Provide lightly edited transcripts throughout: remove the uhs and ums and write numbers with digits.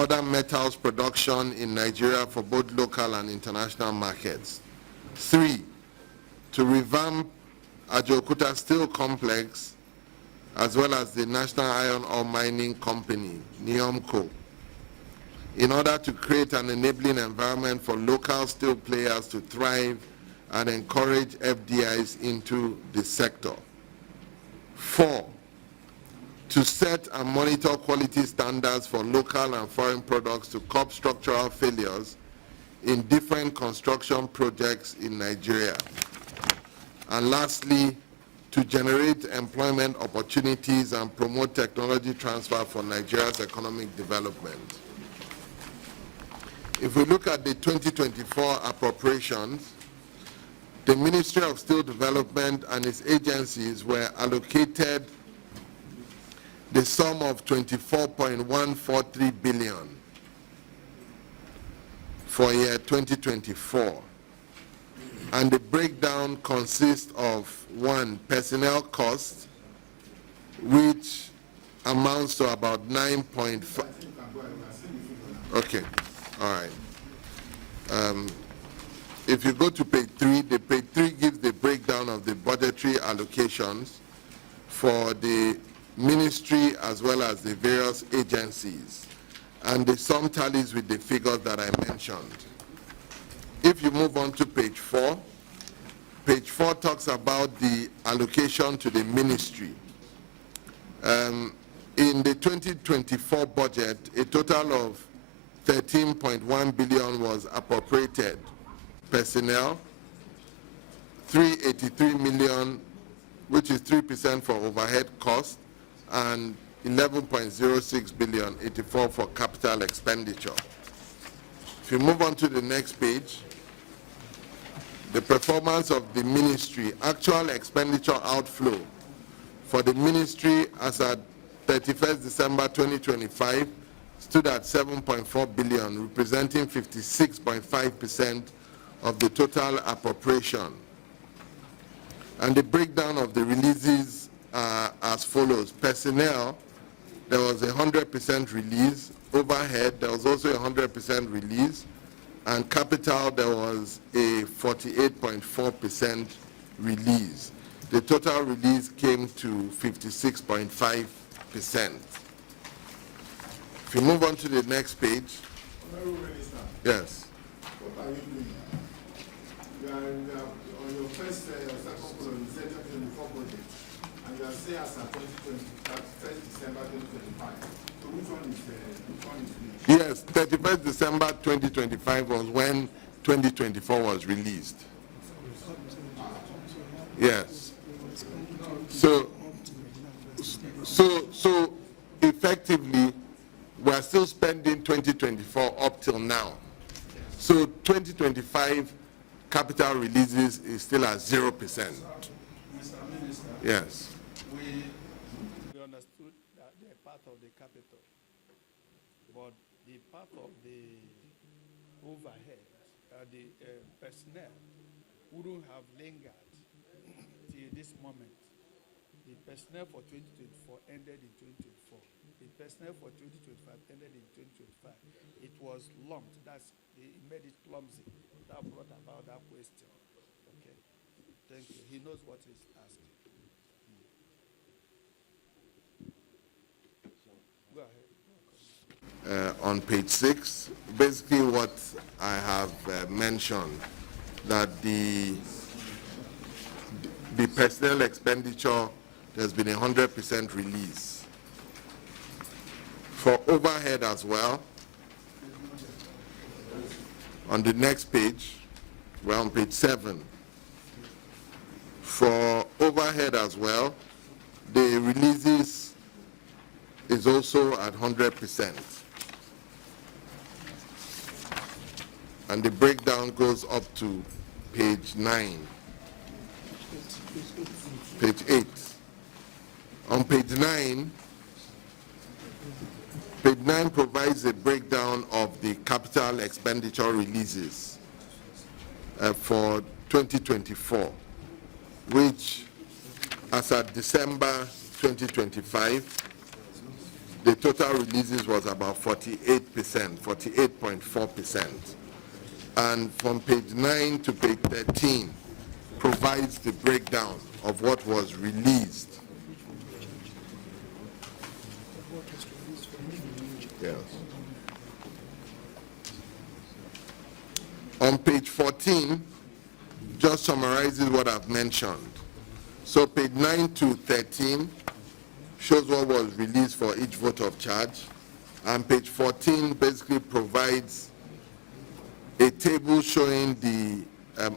other metals production in Nigeria for both local and international markets. 3, to revamp Ajaokuta Steel Complex as well as the National Iron Ore Mining Company, NIOMCO, in order to create an enabling environment for local steel players to thrive and encourage FDIs into the sector. 4, to set and monitor quality standards for local and foreign products to curb structural failures in different construction projects in Nigeria. And lastly, to generate employment opportunities and promote technology transfer for Nigeria's economic development. If we look at the 2024 appropriations, the Ministry of Steel Development and its agencies were allocated the sum of 24.143 billion for year 2024. And the breakdown consists of 1, personnel costs, which amounts to about 9.5. Okay, all right. If you go to page 3, the page 3 gives the breakdown of the budgetary allocations for the ministry as well as the various agencies, and the sum tallies with the figures that I mentioned. If you move on to page 4 talks about the allocation to the ministry. In the 2024 budget, a total of 13.1 billion was appropriated. Personnel, 383 million, which is 3% for overhead costs, and 11.06 billion, 84 for capital expenditure. If you move on to the next page, the performance of the ministry, actual expenditure outflow for the ministry as at 31st December 2025 stood at 7.4 billion, representing 56.5% of the total appropriation. And the breakdown of the releases are as follows. Personnel, there was 100% release. Overhead, there was also 100% release. And capital, there was a 48.4% release. The total release came to 56.5%. If you move on to the next page. Yes. What are you doing? You are on your first second column, you said 2024 budget, and you are saying as at 1st December 2025. So which one is which? Yes, 31st December 2025 was when 2024 was released. Yes. So effectively, we are still spending 2024 up till now. So 2025 capital releases is still at 0%. Mr. Minister, Yes. we understood that they're part of the capital, but the part of the overhead, the personnel wouldn't have lingered till this moment. The personnel for 2024 ended in 2024. The personnel for 2025 ended in 2025. It was lumped. It made it clumsy. That brought about that question. Okay. Thank you. He knows what he's asking. Go ahead. On page 6, basically what I have mentioned, that the personnel expenditure, there's been 100% release. For overhead as well, on the next page, we're on page 7. For overhead as well, the releases is also at 100%. And the breakdown goes up to page 9. Page 8. On page 9 provides a breakdown of the capital expenditure releases for 2024, which as at December 2025 the total releases was about 48%, 48.4%. And from page 9 to page 13 provides the breakdown of what was released. Yes. On page 14, just summarizes what I've mentioned. So page 9 to 13 shows what was released for each vote of charge. And page 14 basically provides a table showing the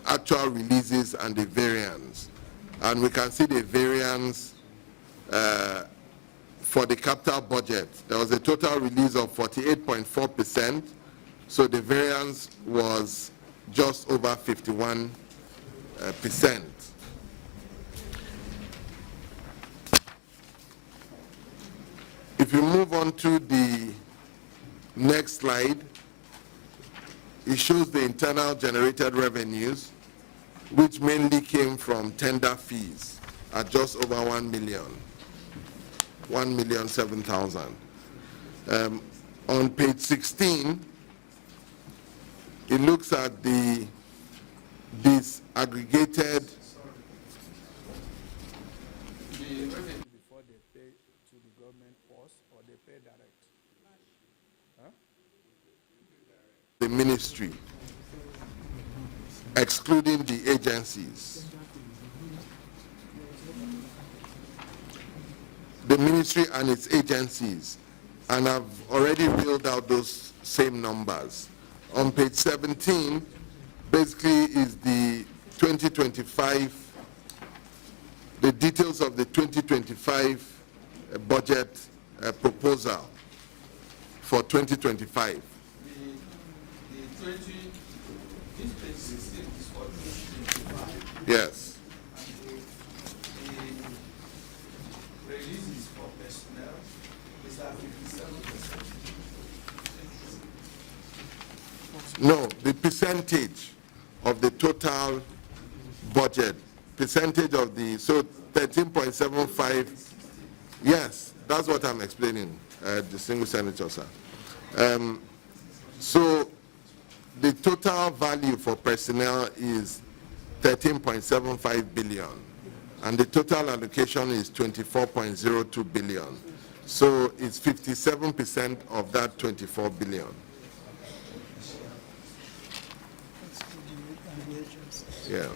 actual releases and the variance. And we can see the variance for the capital budget. There was a total release of 48.4%, so the variance was just over 51%. If you move on to the next slide, it shows the internal generated revenues, which mainly came from tender fees at just over 1,007,000. On page 16, it looks at the disaggregated. The revenue before they pay to the government force or they pay direct? Huh? The ministry, excluding the agencies. The ministry and its agencies, and I've already reeled out those same numbers. On page 17, basically is the 2025, the details of the 2025 budget proposal for 2025. This page 16 is for 2025. Yes. The releases for personnel is at 57%. No, the percentage of the total budget, percentage of the, so 13.75, yes, that's what I'm explaining, distinguished Senator, sir. So the total value for personnel is 13.75 billion, and the total allocation is 24.02 billion. So it's 57% of that 24 billion. Yes.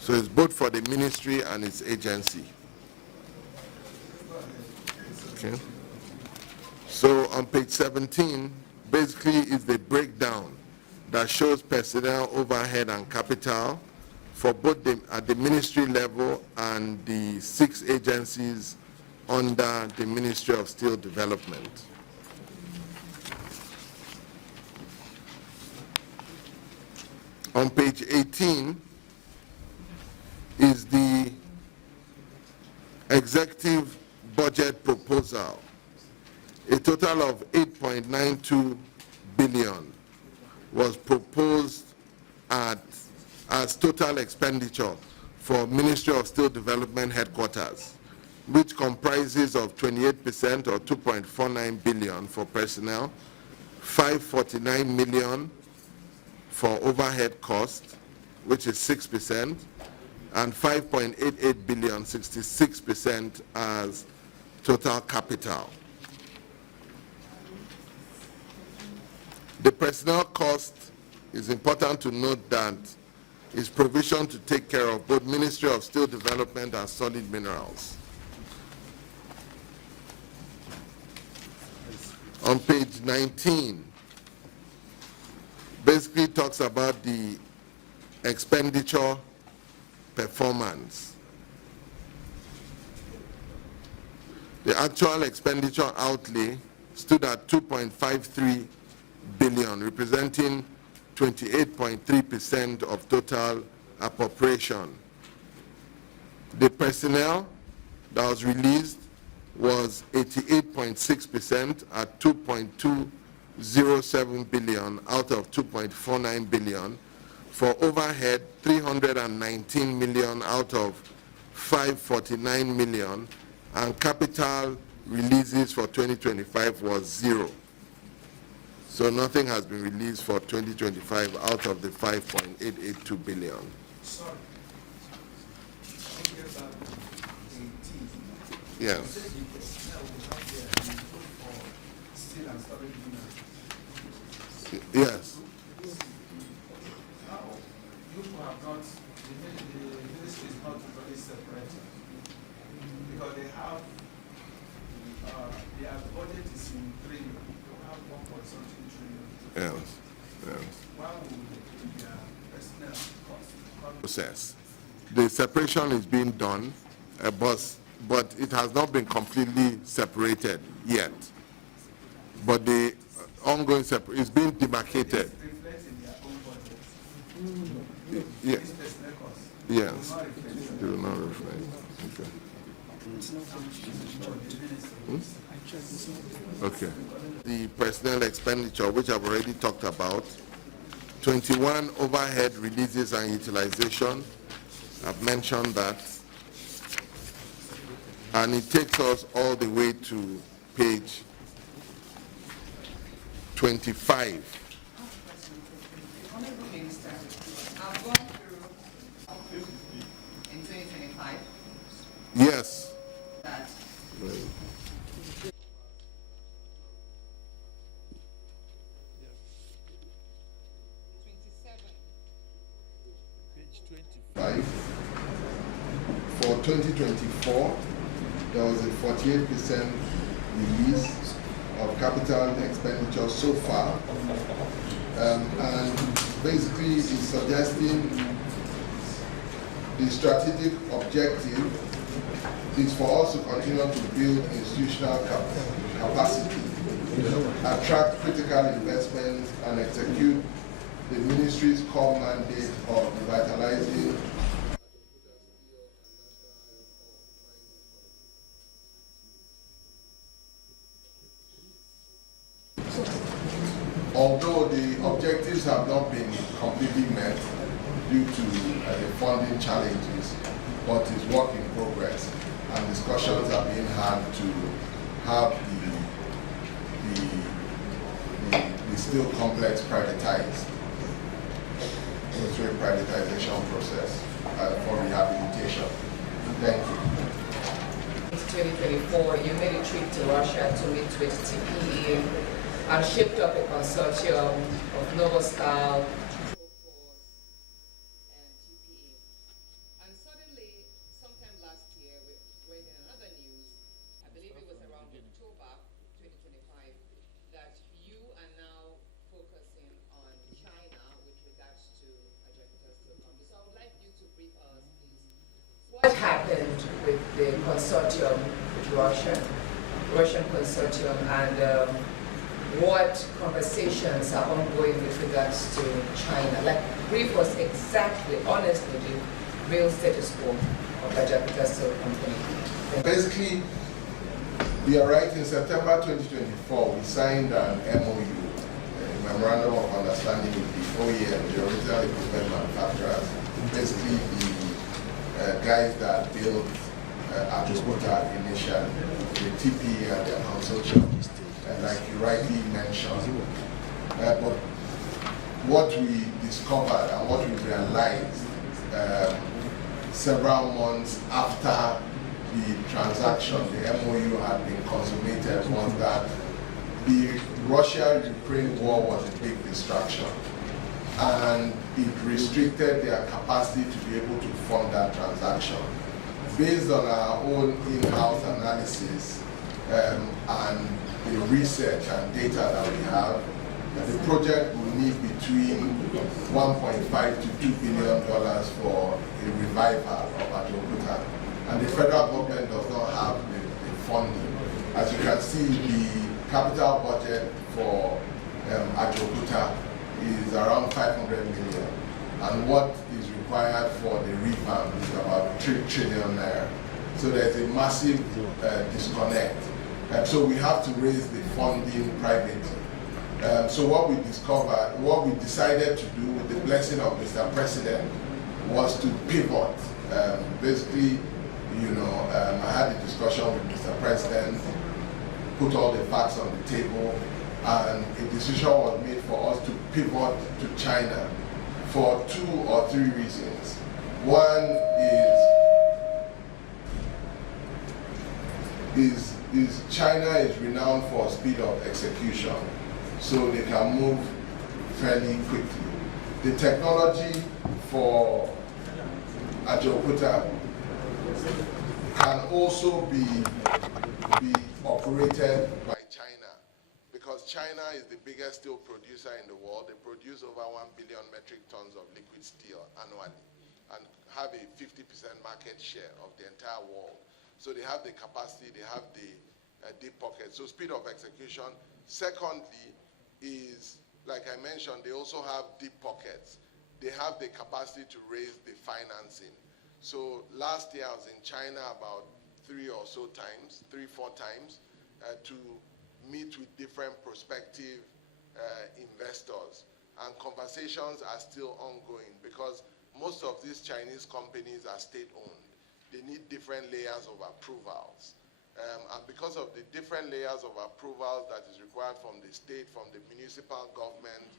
So it's both for the ministry and its agency. Okay. So on page 17, basically is the breakdown that shows personnel, overhead, and capital for both at the ministry level and the 6 agencies under the Ministry of Steel Development. On page 18 is the executive budget proposal. A total of 8.92 billion was proposed as total expenditure for Ministry of Steel Development headquarters, which comprises of 28% or 2.49 billion for personnel, 549 million for overhead cost, which is 6%, and 5.88 billion, 66% as total capital. The personnel cost is important to note that is provision to take care of both Ministry of Steel Development and solid minerals. On page 19, basically talks about the expenditure performance. The actual expenditure outlay stood at 2.53 billion, representing 28.3% of total appropriation. The personnel that was released was 88.6% at 2.207 billion out of 2.49 billion. For overhead, 319 million out of 549 million, and capital releases for 2025 was 0. So nothing has been released for 2025 out of the 5.882 billion. Sorry. Yes. Yes. Now, you have not, the ministry is not really separated because they have, their budget is in trillion. They have 1.something trillion. Yes. Yes. Why would their personnel cost? Process. The separation is being done, but it has not been completely separated yet. But the ongoing separation is being demarcated. Reflect in their own budget. Yes. These personnel costs. Yes. They will not reflect. Okay. Okay. The personnel expenditure, which I've already talked about, 21 overhead releases and utilization. I've mentioned that. And it takes us all the way to page 25. Honorable Minister, I've gone through in 2025 Yes. that Page 20. 5. For 2024, there was a 48% release of capital expenditure so far. And basically it's suggesting the strategic objective is for us to continue to build institutional capacity, attract critical investments, and execute the ministry's core mandate of revitalizing although the objectives have not been completely met due to the funding challenges, but it's work in progress, and discussions are being had to have the still complex privatized military privatization process for rehabilitation. Thank you. in 2024 you made a trip to Russia to meet with TPE and shaped up a consortium of Novostal, and TPE. And suddenly, sometime last year, we read in another news, I believe it was around October 2025, that you are now focusing on China with regards to Ajaokuta Steel Company. So I would like you to brief us, please. What happened with the consortium with Russian consortium, and what conversations are ongoing with regards to China? Like, brief us exactly, honestly, the real status quo of Ajaokuta Steel Company. Basically, we are right, in September 2024, we signed an MOU, a Memorandum of Understanding with the OEM, the original equipment manufacturers, basically the guys that built Ajaokuta initially, the TPE and their consortium, like you rightly mentioned. But what we discovered and what we realized several months after the transaction, the MOU had been consummated, was that the Russia-Ukraine war was a big distraction, and it restricted their capacity to be able to fund that transaction. Based on our own in-house analysis and the research and data that we have, the project will need between $1.5 to $2 billion for a revival of Ajaokuta. And the federal government does not have the funding. As you can see, the capital budget for Ajaokuta is around 500 million. And what is required for the revamp is about 3 trillion naira. So there's a massive disconnect. So we have to raise the funding privately. So what we decided to do with the blessing of Mr. President was to pivot. Basically, I had a discussion with Mr. President put all the facts on the table, and a decision was made for us to pivot to China for 2 or 3 reasons. One is China is renowned for speed of execution, so they can move fairly quickly. The technology for Ajaokuta can also be operated by China, because China is the biggest steel producer in the world. They produce over 1 billion metric tons of liquid steel annually and have a 50% market share of the entire world. So they have the capacity, they have the deep pockets. So speed of execution. Secondly is, like I mentioned, they also have deep pockets. They have the capacity to raise the financing. So last year I was in China about 3 or 4 times to meet with different prospective investors. And conversations are still ongoing because most of these Chinese companies are state-owned. They need different layers of approvals. And because of the different layers of approvals that is required from the state, from the municipal government,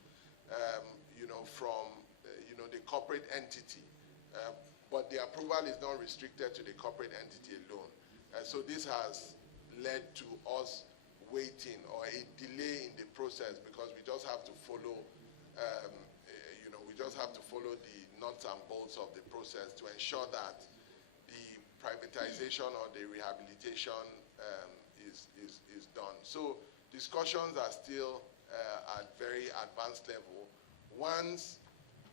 from the corporate entity, but the approval is not restricted to the corporate entity alone. So this has led to us waiting or a delay in the process because we just have to follow, the nuts and bolts of the process to ensure that the privatization or the rehabilitation is done. So discussions are still at very advanced level. Once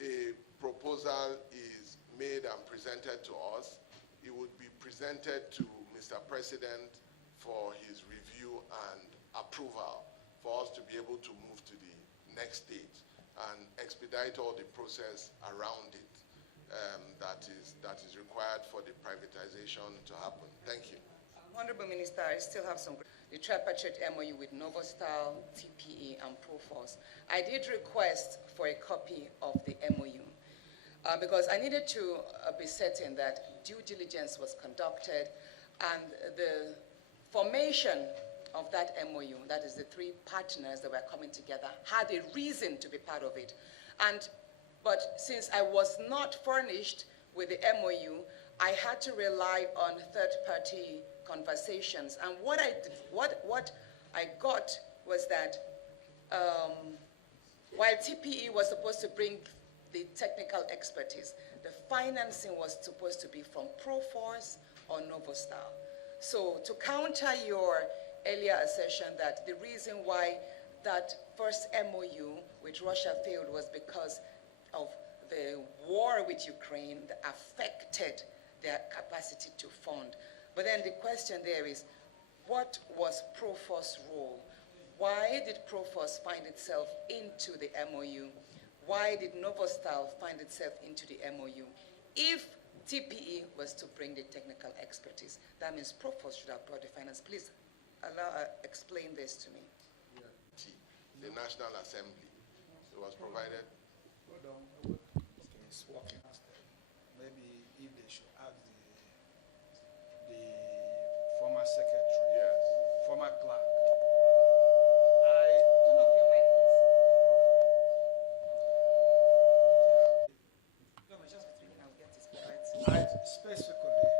a proposal is made and presented to us, it would be presented to Mr. President for his review and approval for us to be able to move to the next stage and expedite all the process around it that is required for the privatization to happen. Thank you. Honorable Minister, I still have some. The tripartite MOU with Novostal, TPE, and Proforce. I did request for a copy of the MOU because I needed to be certain that due diligence was conducted and the formation of that MOU, that is the 3 partners that were coming together, had a reason to be part of it. But since I was not furnished with the MOU, I had to rely on third-party conversations. And what I got was that while TPE was supposed to bring the technical expertise, the financing was supposed to be from Proforce or Novostal. So to counter your earlier assertion that the reason why that first MOU with Russia failed was because of the war with Ukraine that affected their capacity to fund. But then the question there is, what was Proforce's role? Why did Proforce find itself into the MOU? Why did Novostal find itself into the MOU? If TPE was to bring the technical expertise, that means Proforce should have brought the finance. Please explain this to me. The National Assembly. It was provided. Hold on. Okay, it's working. Maybe if they should ask the former secretary, Yes. former clerk. Turn off your mic, please. No, just between I'll get this right. I specifically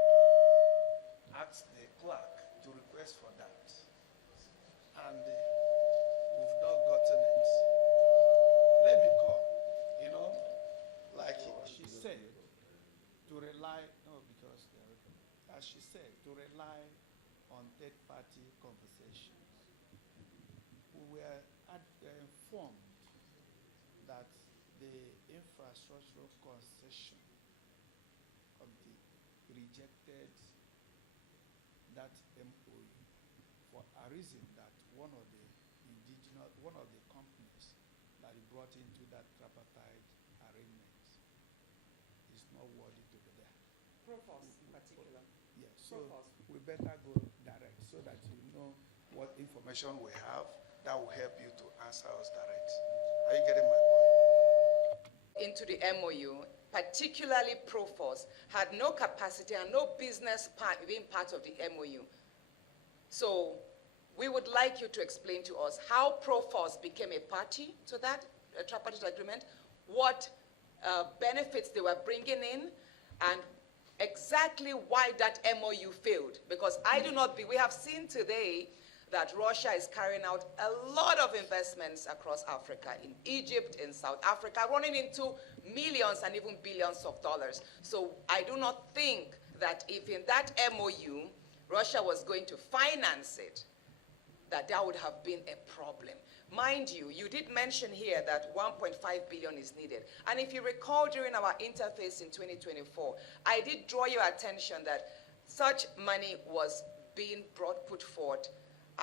asked the clerk to request for that, and we've not gotten it. Let me call, like she said, to rely, because as she said, to rely on third-party conversations. We were informed that the infrastructural concession committee rejected that MOU for a reason that one of the companies that he brought into that tripartite arrangement is not worthy to be there. Proforce in particular. Yes, so Proforce. we better go direct so that you know what information we have that will help you to answer us direct. Are you getting my point? Into the MOU, particularly Proforce, had no capacity and no business being part of the MOU. So we would like you to explain to us how Proforce became a party to that tripartite agreement, what benefits they were bringing in, and exactly why that MOU failed. Because we have seen today that Russia is carrying out a lot of investments across Africa, in Egypt, in South Africa, running into millions and even billions of dollars. So I do not think that if in that MOU, Russia was going to finance it, that would have been a problem. Mind you, you did mention here that 1.5 billion is needed. And if you recall during our interface in 2024, I did draw your attention that such money was being put forth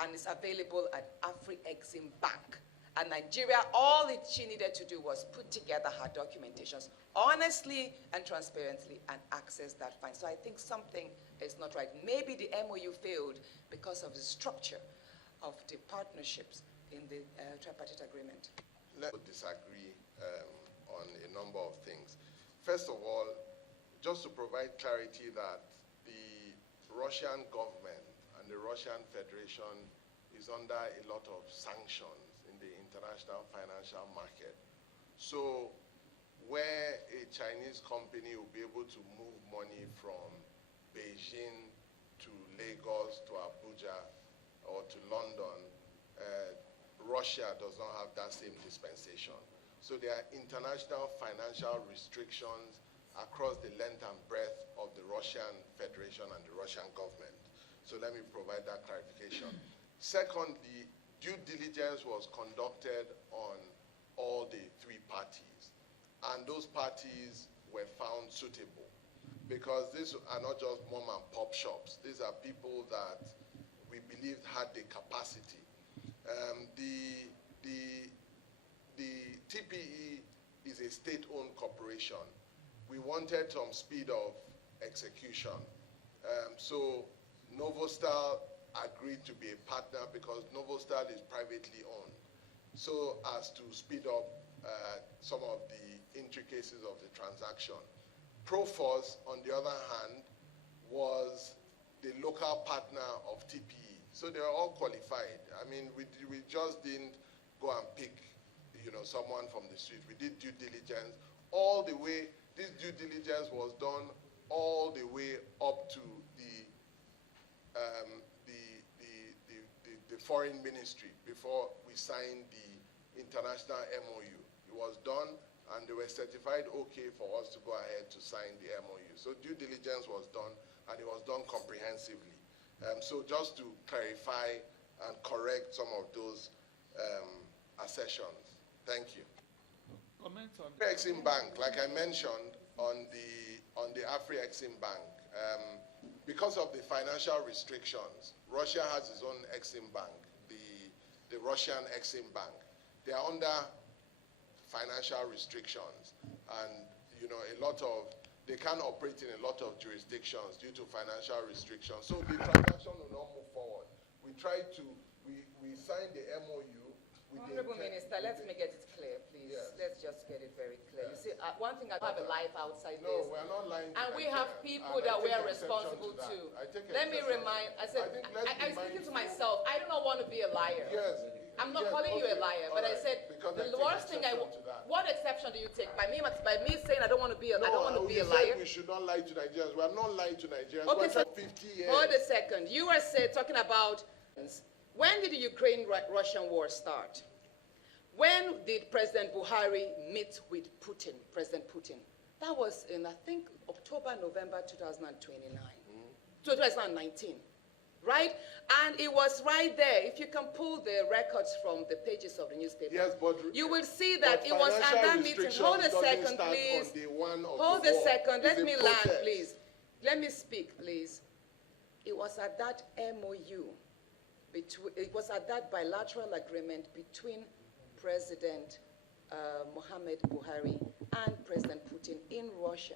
and is available at Afri-Exim Bank. And Nigeria, all she needed to do was put together her documentations honestly and transparently and access that fund. So I think something is not right. Maybe the MOU failed because of the structure of the partnerships in the tripartite agreement. Let's disagree on a number of things. First of all, just to provide clarity that the Russian government and the Russian Federation is under a lot of sanctions in the international financial market. So where a Chinese company will be able to move money from Beijing to Lagos to Abuja or to London, Russia does not have that same dispensation. So there are international financial restrictions across the length and breadth of the Russian Federation and the Russian government. So let me provide that clarification. Secondly, due diligence was conducted on all the three parties, and those parties were found suitable because these are not just mom and pop shops. These are people that we believed had the capacity. The TPE is a state-owned corporation. We wanted some speed of execution. So Novostal agreed to be a partner because Novostal is privately owned, so as to speed up some of the intricacies of the transaction. Proforce, on the other hand, was the local partner of TPE. So they are all qualified. I mean, we just didn't go and pick, someone from the street. We did due diligence all the way. This due diligence was done all the way up to the foreign ministry before we signed the international MOU. It was done, and they were certified okay for us to go ahead to sign the MOU. So due diligence was done, and it was done comprehensively. So just to clarify and correct some of those assertions. Thank you. Comment on Afri-Exim Bank, like I mentioned, on the Afri-Exim Bank, because of the financial restrictions, Russia has its own Exim Bank, the Russian Exim Bank. They are under financial restrictions, and they can't operate in a lot of jurisdictions due to financial restrictions. So the transaction will not move forward. We signed the MOU. Honorable Minister, let me get it clear, please. Yes. Let's just get it very clear. Yes. You see, one thing, I have a life outside this. No, we're not lying. And we have people that we are responsible to. Let me remind, I'm speaking to myself. I do not want to be a liar. Yes. I'm not calling you a liar, but I said the worst thing what exception do you take? By me saying I don't want to be a liar? We should not lie to Nigerians. We are not lying to Nigerians. Okay, so 50 years. hold a second. You were talking about when did the Ukraine-Russian war start? When did President Buhari meet with Putin, President Putin? That was in, I think, October, November 2019, right? And it was right there. If you can pull the records from the pages of the newspaper, yes, but you will see that it was at that meeting. Hold a second, please. Hold a second. Let me land, please. Let me speak, please. It was at that MOU, it was at that bilateral agreement between President Mohamed Buhari and President Putin in Russia,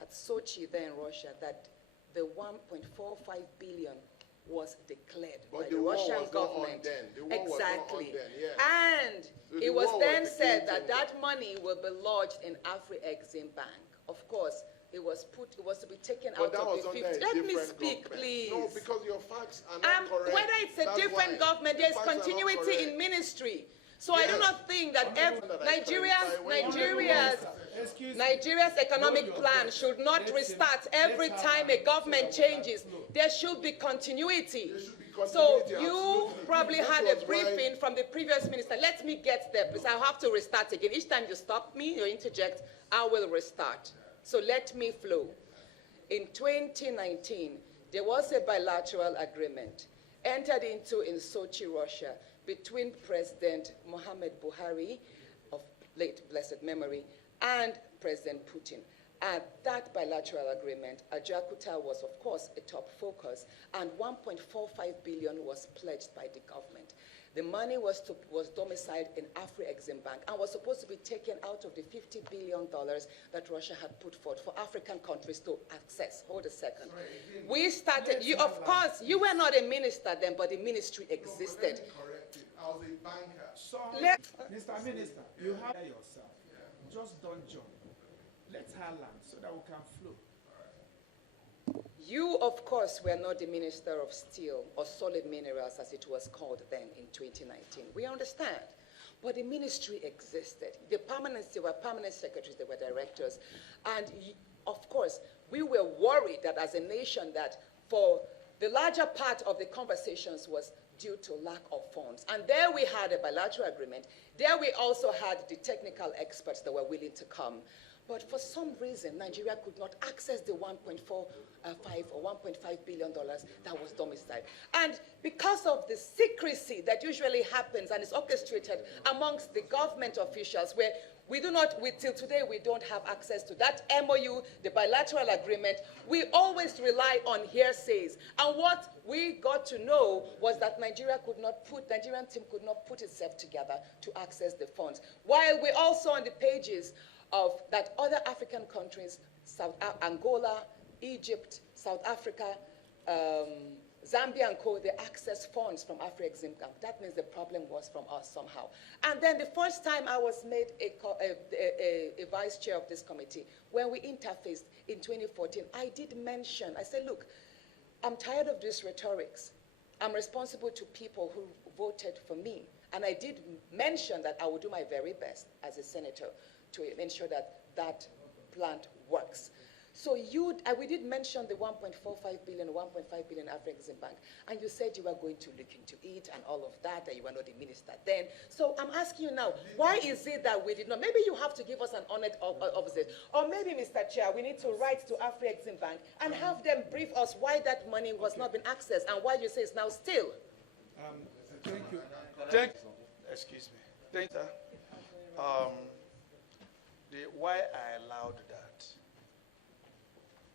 at Sochi there in Russia, that the 1.45 billion was declared by the Russian government. Exactly. And it was then said that that money will be lodged in Afri-Exim Bank. Of course, it was to be taken But out that of was the under 50. a Let me different speak, government. please. No, because your facts are not correct. Whether it's a That's different why. government, The there's facts are not continuity correct. in ministry. So I do Yes. not think that Excuse me. Nigeria's economic Hold your plan breath. should not Let him- restart every let time her a government so that we can changes. flow. There should be continuity. There should be So continuity, you absolutely. probably That had a was why- briefing from the previous minister. Let me get there, because I'll have to restart again. Each time you stop me or interject, I will restart. So let me flow. In 2019, there was a bilateral agreement entered into in Sochi, Russia, between President Mohamed Buhari, of late blessed memory, and President Putin. And that bilateral agreement, Ajaokuta was, of course, a top focus, and 1.45 billion was pledged by the government. The money was domiciled in Afri-Exim Bank and was supposed to be taken out of the $50 billion that Russia had put forth for African countries to access. Hold a second. We started, of course, you were not a minister then, but the ministry existed. No, but let me correct it. I was a banker. So, Mr. Minister, you have yourself. Just don't jump. Let her land so that we can flow. You, of course, were not the Minister of Steel or Solid Minerals, as it was called then in 2019. We understand. But the ministry existed. There were permanent secretaries, there were directors. And, of course, we were worried that as a nation that for the larger part of the conversations was due to lack of funds. And there we had a bilateral agreement. There we also had the technical experts that were willing to come. But for some reason, Nigeria could not access the 1.45 or $1.5 billion that was domiciled. And because of the secrecy that usually happens and is orchestrated amongst the government officials, where till today, we don't have access to that MOU, the bilateral agreement. We always rely on hearsays. And what we got to know was that Nigerian team could not put itself together to access the funds. While we also on the pages of that other African countries, Angola, Egypt, South Africa, Zambia and co, they access funds from Afri-Exim Bank. That means the problem was from us somehow. And then the first time I was made a vice chair of this committee, when we interfaced in 2014, I did mention, I said, look, I'm tired of this rhetorics. I'm responsible to people who voted for me. And I did mention that I would do my very best as a senator to ensure that that plant works. So we did mention the 1.45 billion, 1.5 billion Afri-Exim Bank, and you said you were going to look into it and all of that, and you were not the minister then. So I'm asking you now, why is it that we did not? Maybe you have to give us an honest opposite. Or maybe, Mr. Chair, we need to write to Afri-Exim Bank and have them brief us why that money was not been accessed and why you say it's now still. Thank you. Excuse me. Thank you. Why I allowed that,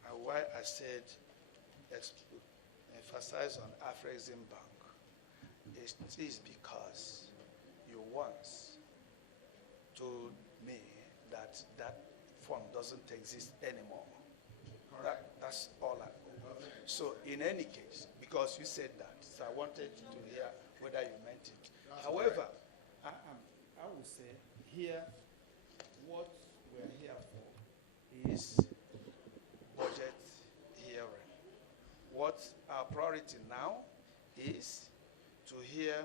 and why I said emphasize on Afri-Exim Bank is because you once told me that that fund doesn't exist anymore. That's all I know. So in any case, because you said that, so I wanted to hear whether you meant it. However, I would say here, what we're here for is budget hearing. What our priority now is to hear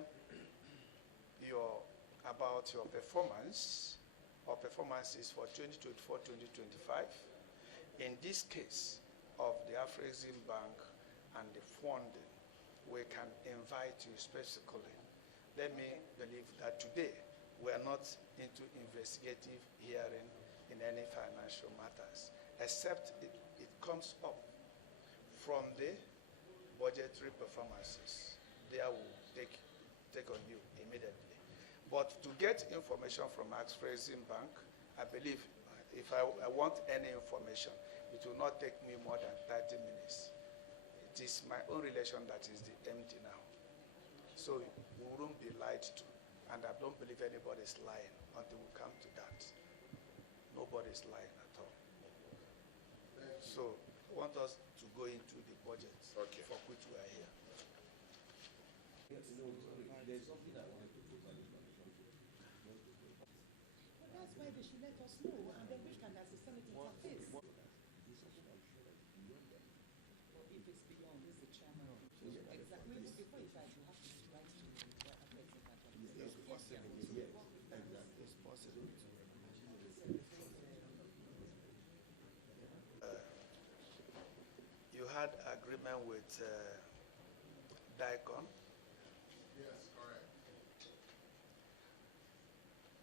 about your performance or performances for 2024-2025. In this case of the Afri-Exim Bank and the funding, we can invite you specifically. Let me believe that today we are not into investigative hearing in any financial matters, except it comes up from the budgetary performances. They will take on you immediately. But to get information from Afri-Exim Bank, I believe if I want any information, it will not take me more than 30 minutes. It is my own relation that is the empty now. So we wouldn't be lied to. And I don't believe anybody is lying until we come to that. Nobody is lying at all. So I want us to go into the budget for which we are here. There's something I wanted to put on. That's why they should let us know, and then we can, as a Senate, interface. if it's beyond, this is the chairman of the exactly. Before you start, you have to write to the affairs department. It's possible to work with them. It's possible to. You had agreement with DICON. Yes, correct.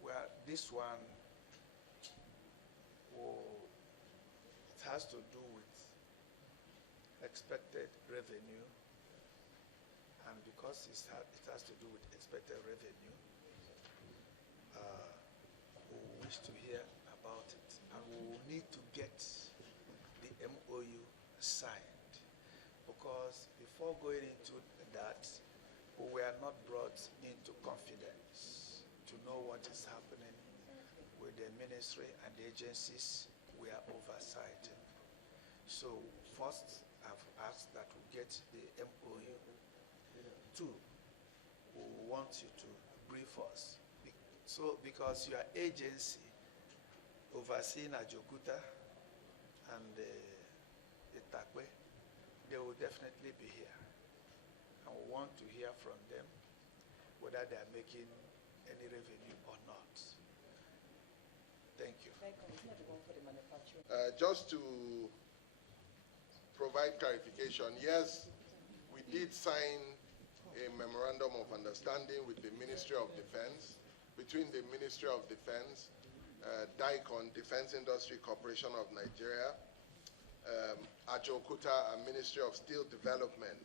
Well, this one, it has to do with expected revenue, and because it has to do with expected revenue, we wish to hear about it, and we will need to get the MOU signed, because before going into that, we were not brought into confidence to know what is happening with the ministry and the agencies we are oversighting. So first, I've asked that we get the MOU. Two, we want you to brief us. So because your agency overseeing Ajaokuta and Itakwe, they will definitely be here. And we want to hear from them whether they are making any revenue or not. Thank you. Just to provide clarification, yes, we did sign a memorandum of understanding with the Ministry of Defense, between the Ministry of Defense, DICON, Defense Industry Corporation of Nigeria, Ajaokuta, and Ministry of Steel Development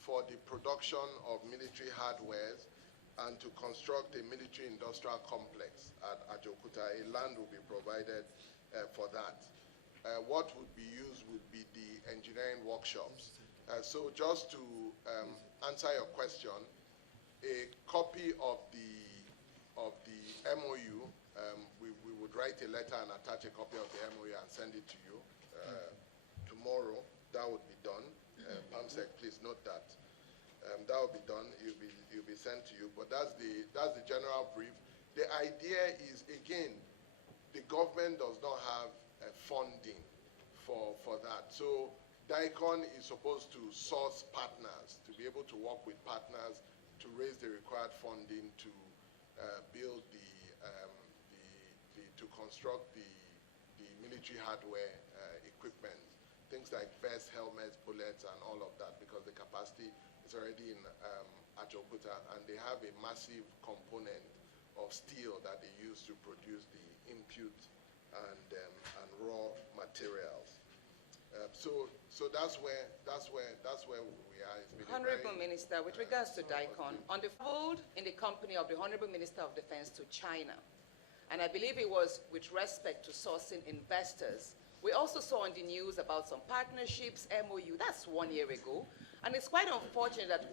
for the production of military hardwares and to construct a military industrial complex at Ajaokuta. A land will be provided for that. What would be used would be the engineering workshops. So just to answer your question, a copy of the MOU, we would write a letter and attach a copy of the MOU and send it to you tomorrow. That would be done. PAMSEC, please note that. That will be done. It'll be sent to you. But that's the general brief. The idea is, again, the government does not have funding for that. So DICON is supposed to source partners, to be able to work with partners to raise the required funding to build to construct the military hardware equipment, things like vests, helmets, bullets, and all of that, because the capacity is already in Ajaokuta, and they have a massive component of steel that they use to produce the input and raw materials. So that's where we are. Honorable Minister, with regards to DICON, on the fold in the company of the Honorable Minister of Defense to China, and I believe it was with respect to sourcing investors. We also saw on the news about some partnerships, MOU, that's 1 year ago. And it's quite unfortunate that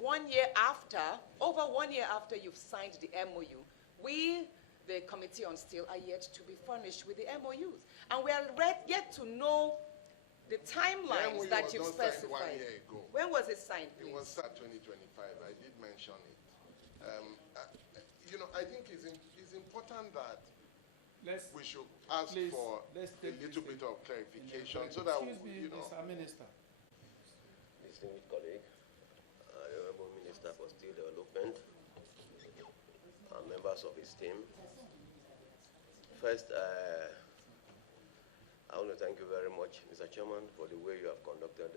over 1 year after you've signed the MOU, we, the Committee on Steel, are yet to be furnished with the MOUs. And we are yet to know the timelines that you've specified. 1 year ago. When was it signed, please? It was set 2025. I did mention it. I think it's important that we should ask for a little bit of clarification so that, Mr. Minister. Distinguished colleague, the Honorable Minister for Steel Development, and members of his team. First, I want to thank you very much, Mr. Chairman, for the way you have conducted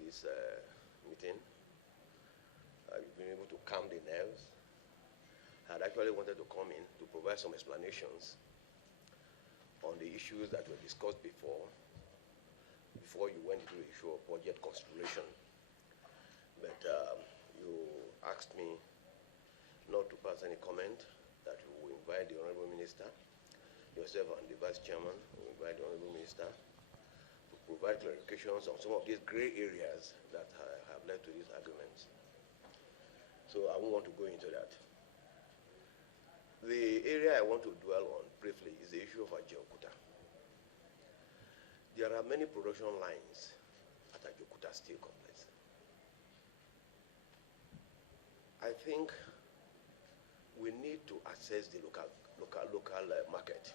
this meeting. You've been able to calm the nerves. I had actually wanted to come in to provide some explanations on the issues that were discussed before you went into the issue of budget consideration. But you asked me not to pass any comment, that you will invite the Honorable Minister, yourself and the Vice Chairman, will invite the Honorable Minister to provide clarifications on some of these gray areas that have led to these arguments. So I won't want to go into that. The area I want to dwell on briefly is the issue of Ajaokuta. There are many production lines at Ajaokuta Steel Complex. I think we need to access the local market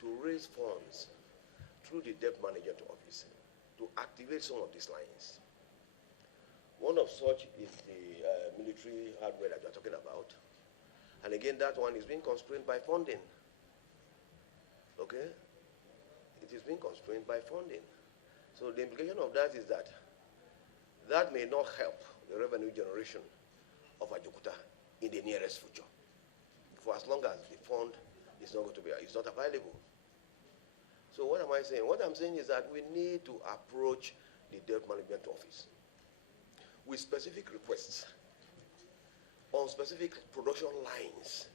to raise funds through the debt management office to activate some of these lines. One of such is the military hardware that you're talking about. And again, that one is being constrained by funding. Okay? It is being constrained by funding. So the implication of that is that that may not help the revenue generation of Ajaokuta in the nearest future, for as long as the fund is not going to be, it's not available. So what am I saying? What I'm saying is that we need to approach the Debt Management Office with specific requests on specific production lines.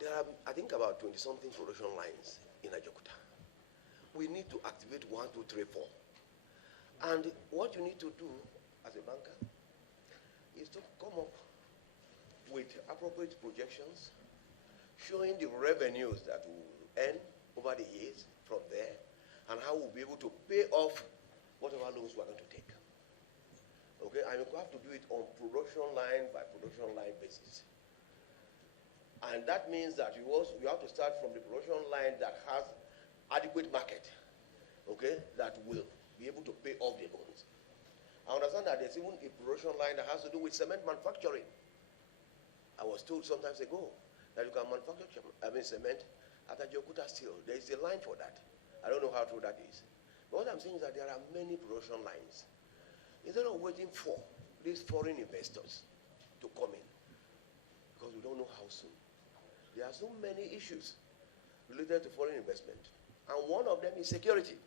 There are, I think, about 20-something production lines in Ajaokuta. We need to activate 1, 2, 3, 4. And what you need to do as a banker is to come up with appropriate projections showing the revenues that we will earn over the years from there and how we'll be able to pay off whatever loans we're going to take. Okay, and we have to do it on production line by production line basis. And that means that you have to start from the production line that has adequate market, okay, that will be able to pay off the loans. I understand that there's even a production line that has to do with cement manufacturing. I was told sometimes ago that you can manufacture cement at Ajaokuta still. There is a line for that. I don't know how true that is. But what I'm saying is that there are many production lines. Instead of waiting for these foreign investors to come in, because we don't know how soon, there are so many issues related to foreign investment. And one of them is security.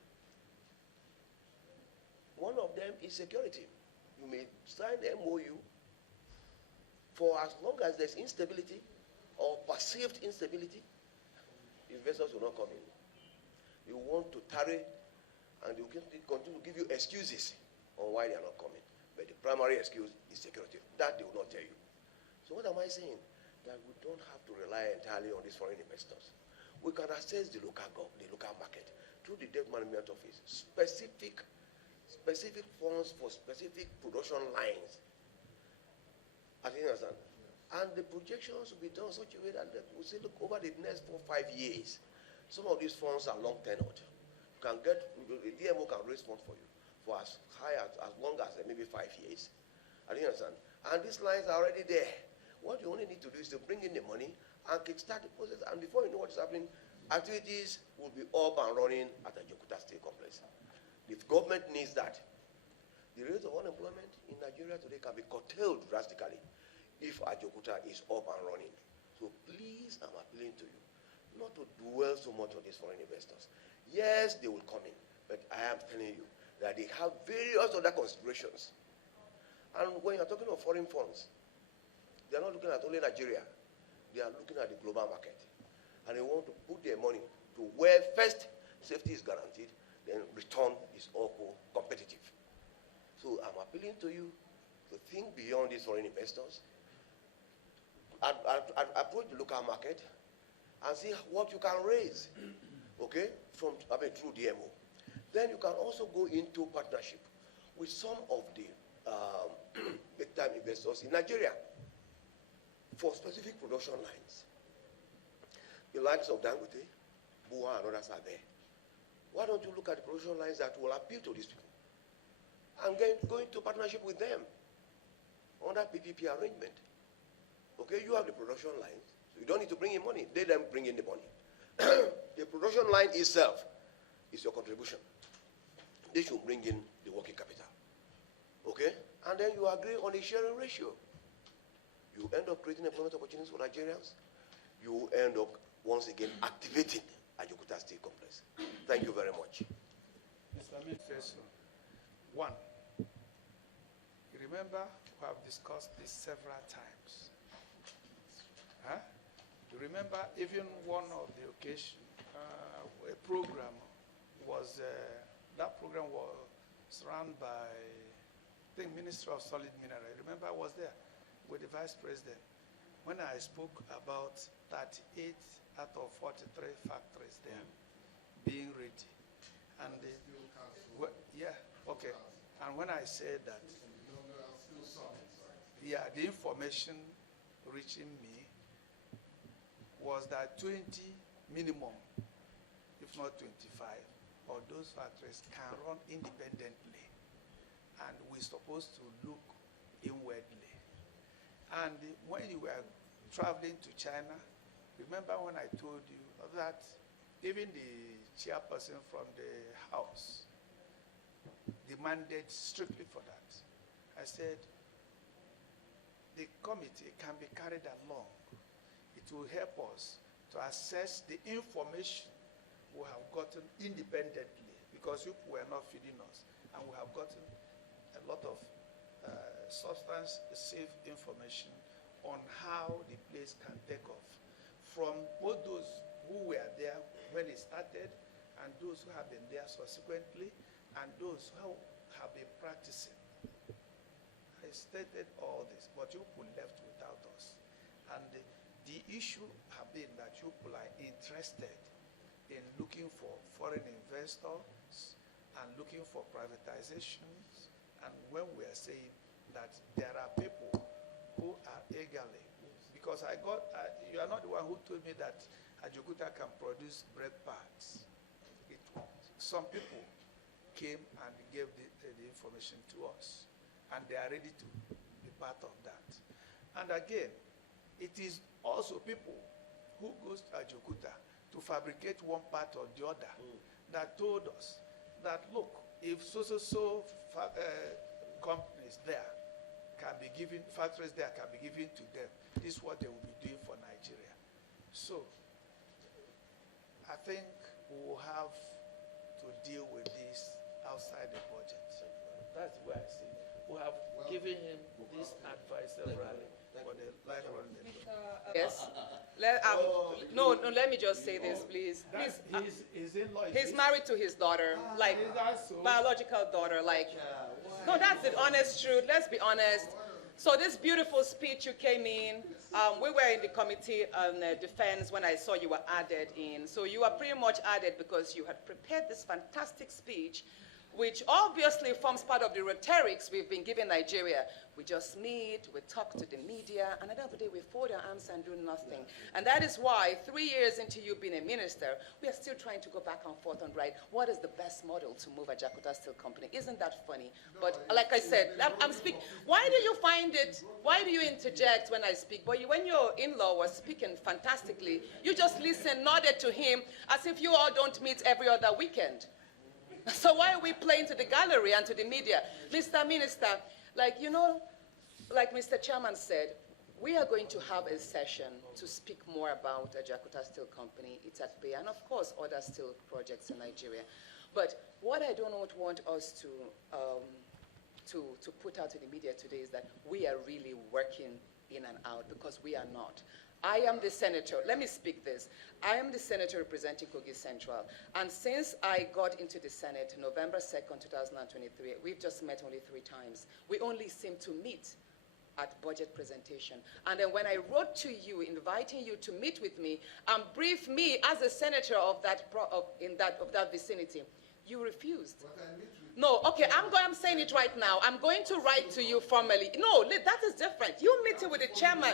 One of them is security. You may sign the MOU for as long as there's instability or perceived instability, investors will not come in. You want to tarry and they will continue to give you excuses on why they are not coming. But the primary excuse is security. That they will not tell you. So what am I saying? That we don't have to rely entirely on these foreign investors. We can access the local market through the Debt Management Office, specific funds for specific production lines. I think you understand. And the projections will be done in such a way that we say, look, over the next 4 or 5 years, some of these funds are long tenured. You can get, the DMO can raise funds for you for as long as maybe 5 years. I think you understand. And these lines are already there. What you only need to do is to bring in the money and kickstart the process. And before you know what is happening, activities will be up and running at the Ajaokuta State Complex. The government needs that. The rate of unemployment in Nigeria today can be curtailed drastically if Ajaokuta is up and running. So please, I'm appealing to you not to dwell so much on these foreign investors. Yes, they will come in, but I am telling you that they have various other considerations. And when you're talking of foreign funds, they are not looking at only Nigeria. They are looking at the global market. And they want to put their money to where first safety is guaranteed, then return is also competitive. So I'm appealing to you to think beyond these foreign investors, approach the local market, and see what you can raise, okay, through DMO. Then you can also go into partnership with some of the big-time investors in Nigeria for specific production lines. The likes of Dangote, Bua, and others are there. Why don't you look at the production lines that will appeal to these people and go into partnership with them on that PPP arrangement? Okay, you have the production lines, so you don't need to bring in money. They then bring in the money. The production line itself is your contribution. They should bring in the working capital. Okay? And then you agree on a sharing ratio. You end up creating employment opportunities for Nigerians. You end up, once again, activating Ajaokuta State Complex. Thank you very much. Mr. Minister, one, you remember we have discussed this several times. Huh? You remember even one of the occasion, a program was, that program was run by, I think, Minister of Solid Mineral. Remember I was there with the Vice President when I spoke about 38 out of 43 factories there being ready. And okay. And when I said that, the information reaching me was that 20 minimum, if not 25, or those factories can run independently, and we're supposed to look inwardly. And when you were traveling to China, remember when I told you that even the chairperson from the House demanded strictly for that. I said, the committee can be carried along. It will help us to assess the information we have gotten independently, because you were not feeding us, and we have gotten a lot of substantive information on how the place can take off from both those who were there when it started and those who have been there subsequently and those who have been practicing. I stated all this, but you people left without us. And the issue have been that you people are interested in looking for foreign investors and looking for privatizations. And when we are saying that there are people who are eagerly, because you are not the one who told me that Ajaokuta can produce bread parts. Some people came and gave the information to us, and they are ready to be part of that. And again, it is also people who goes to Ajaokuta to fabricate one part or the other that told us that, look, if companies there can be given, factories there can be given to them, this is what they will be doing for Nigeria. So I think we will have to deal with this outside the budget. That's where I see. We have given him this advice severally for the life run. Yes. Let me just say this, please. His in-law. He's married to his daughter, like biological daughter, like. No, that's the honest truth. Let's be honest. So this beautiful speech you came in, we were in the committee on defense when I saw you were added in. So you are pretty much added because you had prepared this fantastic speech, which obviously forms part of the rhetorics we've been giving Nigeria. We just meet, we talk to the media, and at the end of the day, we fold our arms and do nothing. And that is why 3 years into you being a minister, we are still trying to go back and forth on, right, what is the best model to move Ajaokuta Steel Company? Isn't that funny? But like I said, I'm speaking. Why do you find it, why do you interject when I speak? But when your in-law was speaking fantastically, you just listened, nodded to him, as if you all don't meet every other weekend. So why are we playing to the gallery and to the media? Mr. Minister, like Mr. Chairman said, we are going to have a session to speak more about Ajaokuta Steel Company, its at bay, and of course other steel projects in Nigeria. But what I don't want us to put out to the media today is that we are really working in and out, because we are not. I am the senator. Let me speak this. I am the senator representing Kogi Central. And since I got into the Senate, November 2nd, 2023, we've just met only 3 times. We only seem to meet at budget presentation. And then when I wrote to you, inviting you to meet with me and brief me as a senator of that vicinity, you refused. No, okay, I'm saying it right now. I'm going to write to you formally. No, that is different. You meeting with the chairman.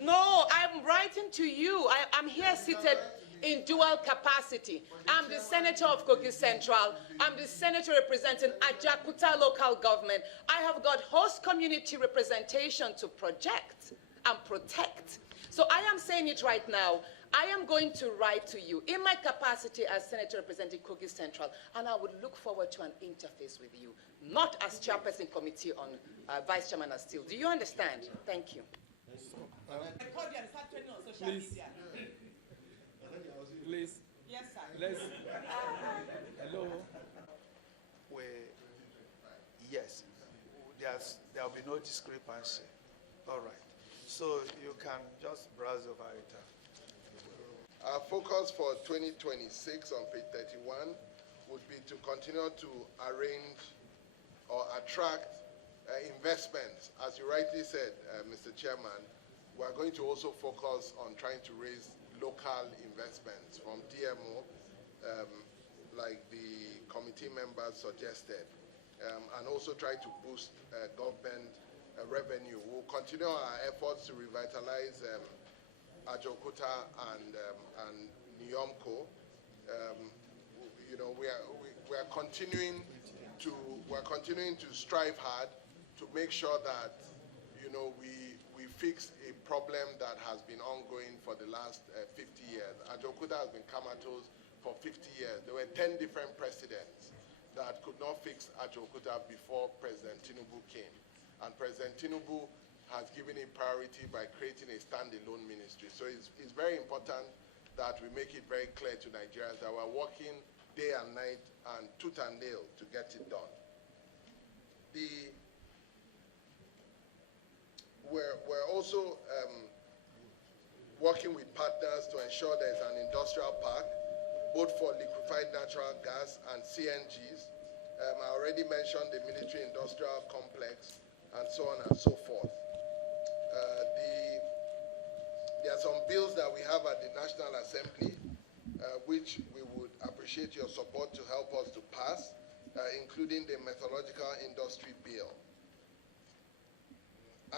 No, I'm writing to you. I'm here seated in dual capacity. I'm the senator of Kogi Central. I'm the senator representing Ajaokuta local government. I have got host community representation to project and protect. So I am saying it right now. I am going to write to you in my capacity as senator representing Kogi Central, and I would look forward to an interface with you, not as chairperson committee on vice chairman of steel. Do you understand? Thank you. Please. Yes, sir. Hello. Yes. There will be no discrepancy. All right. So you can just browse over it. Our focus for 2026 on page 31 would be to continue to arrange or attract investments. As you rightly said, Mr. Chairman, we're going to also focus on trying to raise local investments from DMO, like the committee members suggested, and also try to boost government revenue. We'll continue our efforts to revitalize Ajaokuta and Nyomko. you know, we are continuing to strive hard to make sure that, you know, we fix a problem that has been ongoing for the last 50 years. Ajaokuta has been comatose for 50 years. There were 10 different presidents that could not fix Ajaokuta before President Tinubu came. And President Tinubu has given it priority by creating a standalone ministry. So it's very important that we make it very clear to Nigerians that we're working day and night and tooth and nail to get it done. We're also working with partners to ensure there's an industrial park, both for liquefied natural gas and CNGs. I already mentioned the military industrial complex and so on and so forth. There are some bills that we have at the National Assembly, which we would appreciate your support to help us to pass, including the methodological industry bill.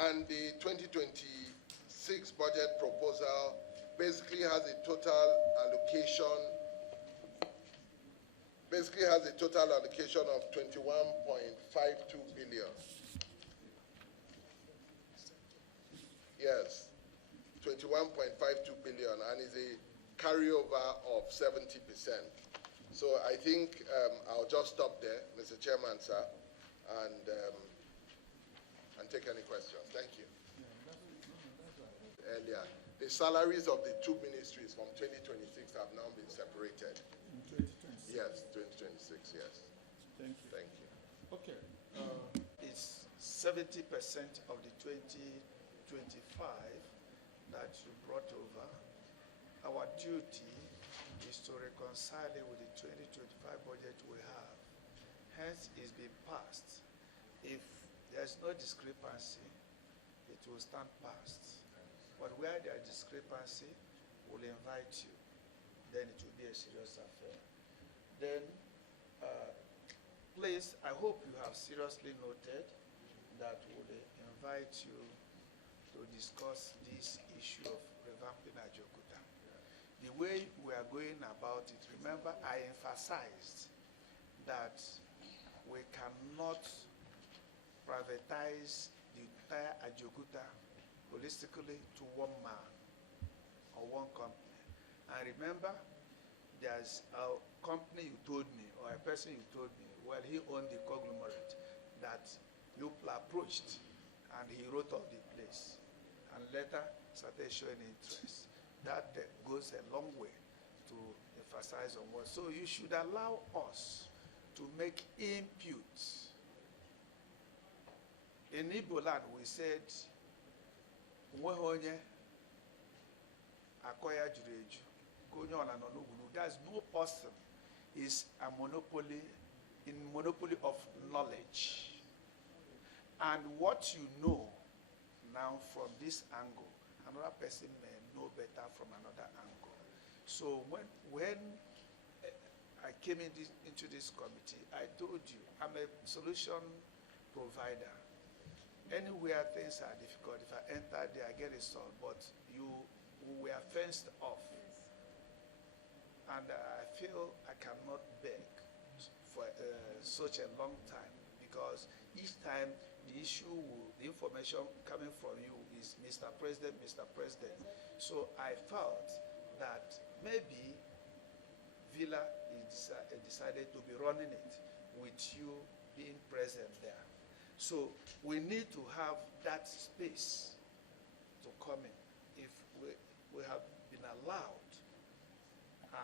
And the 2026 budget proposal basically has a total allocation of 21.52 billion. Yes, 21.52 billion, and is a carryover of 70%. So I think I'll just stop there, Mr. Chairman, sir, and take any questions. Thank you. Earlier, the salaries of the two ministries from 2026 have now been separated. In 2026? Yes, 2026, yes. Thank you. Thank you. Okay. It's 70% of the 2025 that you brought over. Our duty is to reconcile it with the 2025 budget we have. Hence, it's been passed. If there's no discrepancy, it will stand passed. But where there is discrepancy, we'll invite you. Then it will be a serious affair. Then, please, I hope you have seriously noted that we'll invite you to discuss this issue of revamping Ajaokuta. The way we are going about it, remember I emphasized that we cannot privatize the entire Ajaokuta holistically to one man or one company. And remember, there's a company you told me, or a person you told me, well, he owned the conglomerate that you approached, and he wrote off the place, and later started showing interest. That goes a long way to emphasize on what. So you should allow us to make inputs. In Igbo land, we said, there's no person is a monopoly in monopoly of knowledge. And what you know now from this angle, another person may know better from another angle. So when I came into this committee, I told you I'm a solution provider. Anywhere things are difficult, if I enter there, I get it solved. But we were fenced off. And I feel I cannot beg for such a long time, because each time the information coming from you is Mr. President, Mr. President. So I felt that maybe Villa decided to be running it with you being present there. So we need to have that space to come in. If we have been allowed,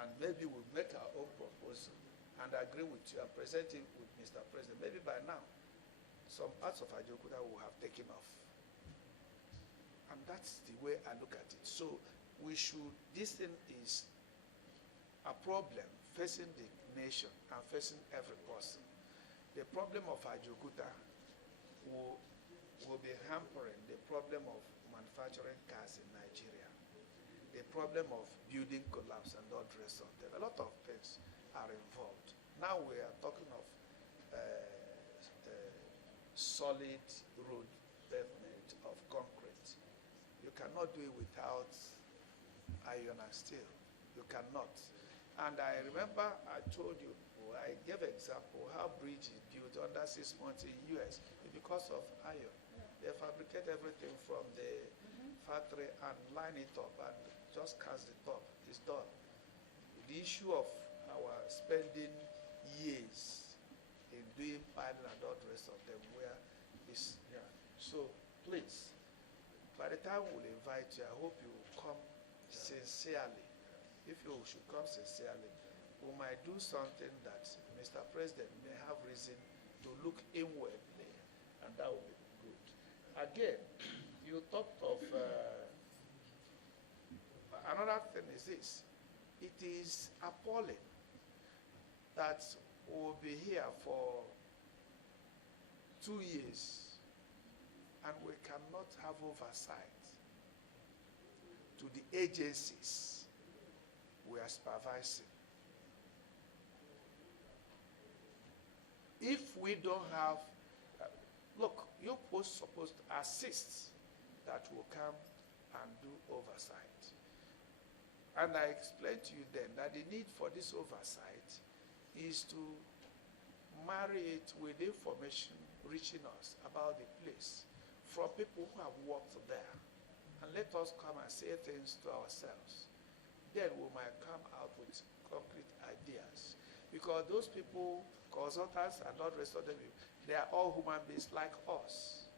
and maybe we'll make our own proposal and agree with you and present it with Mr. President, maybe by now, some parts of Ajaokuta will have taken off. And that's the way I look at it. So this thing is a problem facing the nation and facing every person. The problem of Ajaokuta will be hampering the problem of manufacturing cars in Nigeria, the problem of building collapse and all the rest of them. A lot of things are involved. Now we are talking of solid road pavement of concrete. You cannot do it without iron and steel. You cannot. And I remember I told you, I gave example how bridge is built under 6 months in US because of iron. They fabricate everything from the factory and line it up and just cast the top. It's done. The issue of our spending years in doing piling and all the rest of them where is here. So please, by the time we'll invite you, I hope you will come sincerely. If you should come sincerely, we might do something that Mr. President may have reason to look inwardly, and that will be good. Again, you talked of another thing is this. It is appalling that we'll be here for 2 years and we cannot have oversight to the agencies we are supervising. If we don't have, look, you're supposed to assist that will come and do oversight. And I explained to you then that the need for this oversight is to marry it with information reaching us about the place from people who have worked there. And let us come and say things to ourselves. Then we might come out with concrete ideas. Because those people, consultants and all the rest of them, they are all human beings like us.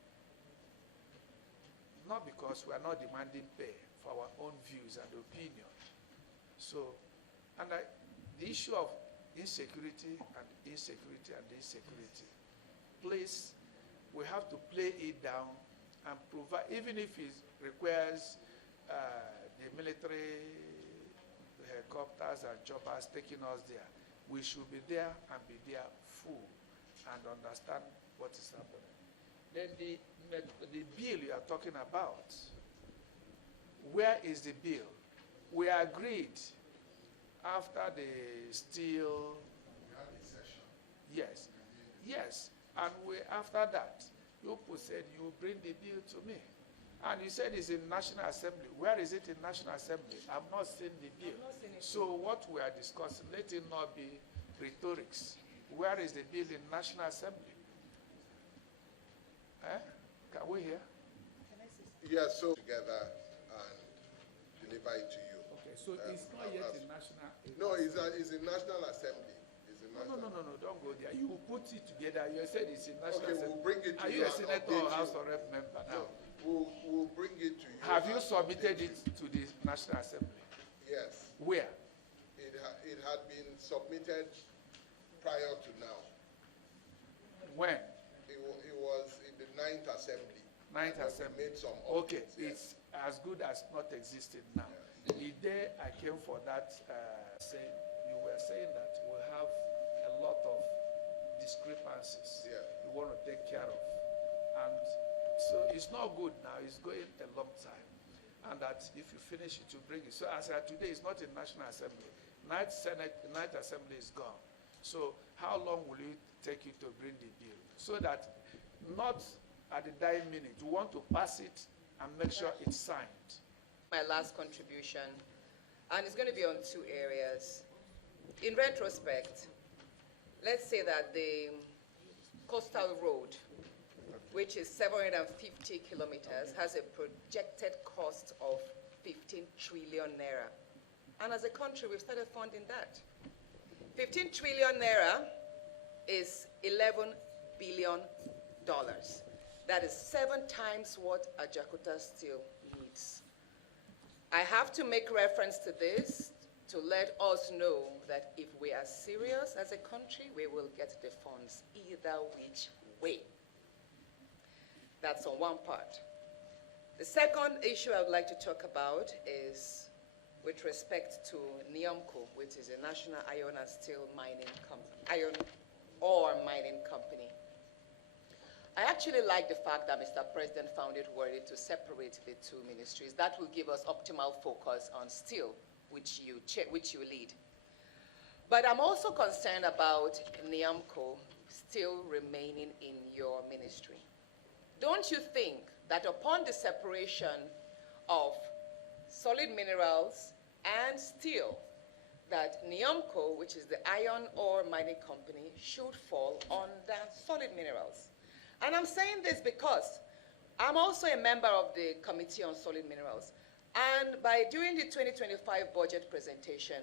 Not because we are not demanding pay for our own views and opinion. So, and the issue of insecurity, please, we have to play it down and provide, even if it requires the military helicopters and choppers taking us there, we should be there and be there full and understand what is happening. Then the bill you are talking about, where is the bill? We agreed after the steel. We had a session. Yes, yes. And after that, you said you bring the bill to me. And you said it's in National Assembly. Where is it in National Assembly? I've not seen the bill. So what we are discussing, let it not be rhetorics. Where is the bill in National Assembly? Can we hear? Yes, so together and deliver it to you. Okay, so it's not yet in National. No, it's in National Assembly. No, don't go there. You put it together. You said it's in National Okay, Assembly. we'll bring it to Are you. you a senator or House of Rep member now? No, we'll bring it to you. Have you submitted it to the National Assembly? Yes. Where? It had been submitted prior to now. When? It was in the 9th Assembly. Ninth And then we Assembly. made some Okay, updates, yes. it's as good as not existing now. The day I came for that, you were saying that we have a lot of discrepancies we want to take care of. And so it's not good now, it's going a long time. And that if you finish it, you bring it. So as of today, it's not in National Assembly. Ninth Assembly is gone. So how long will it take you to bring the bill? So that not at the dying minute, you want to pass it and make sure it's signed. My last contribution, and it's going to be on 2 areas. In retrospect, let's say that the coastal road, which is 750 kilometers, has a projected cost of 15 trillion naira. And as a country, we've started funding that. 15 trillion naira is $11 billion. That is 7 times what Ajaokuta still needs. I have to make reference to this to let us know that if we are serious as a country, we will get the funds either which way. That's on one part. The second issue I would like to talk about is with respect to NIAMCO, which is a National Iron and Steel Mining Company, Iron Ore Mining Company. I actually like the fact that Mr. President found it worthy to separate the 2 ministries. That will give us optimal focus on steel, which you lead. But I'm also concerned about NIAMCO still remaining in your ministry. Don't you think that upon the separation of solid minerals and steel, that NIOMCO, which is the iron ore mining company, should fall under solid minerals. And I'm saying this because I'm also a member of the Committee on Solid Minerals. And during the 2025 budget presentation,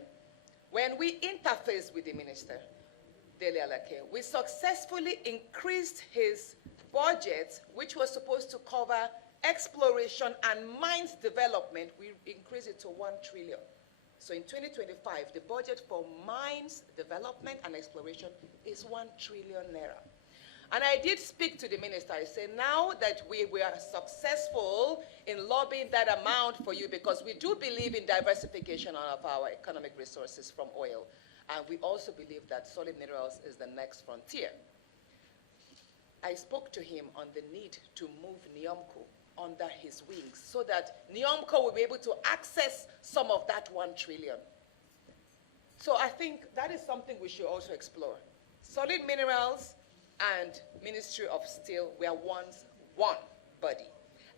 when we interfaced with the minister, Dele Alake, we successfully increased his budget, which was supposed to cover exploration and mines development. We increased it to 1 trillion. So in 2025, the budget for mines development and exploration is 1 trillion naira. And I did speak to the minister. I said, now that we were successful in lobbying that amount for you, because we do believe in diversification of our economic resources from oil, and we also believe that solid minerals is the next frontier. I spoke to him on the need to move NIOMCO under his wings so that NIOMCO will be able to access some of that 1 trillion. So I think that is something we should also explore. Solid minerals and Ministry of Steel were once one body.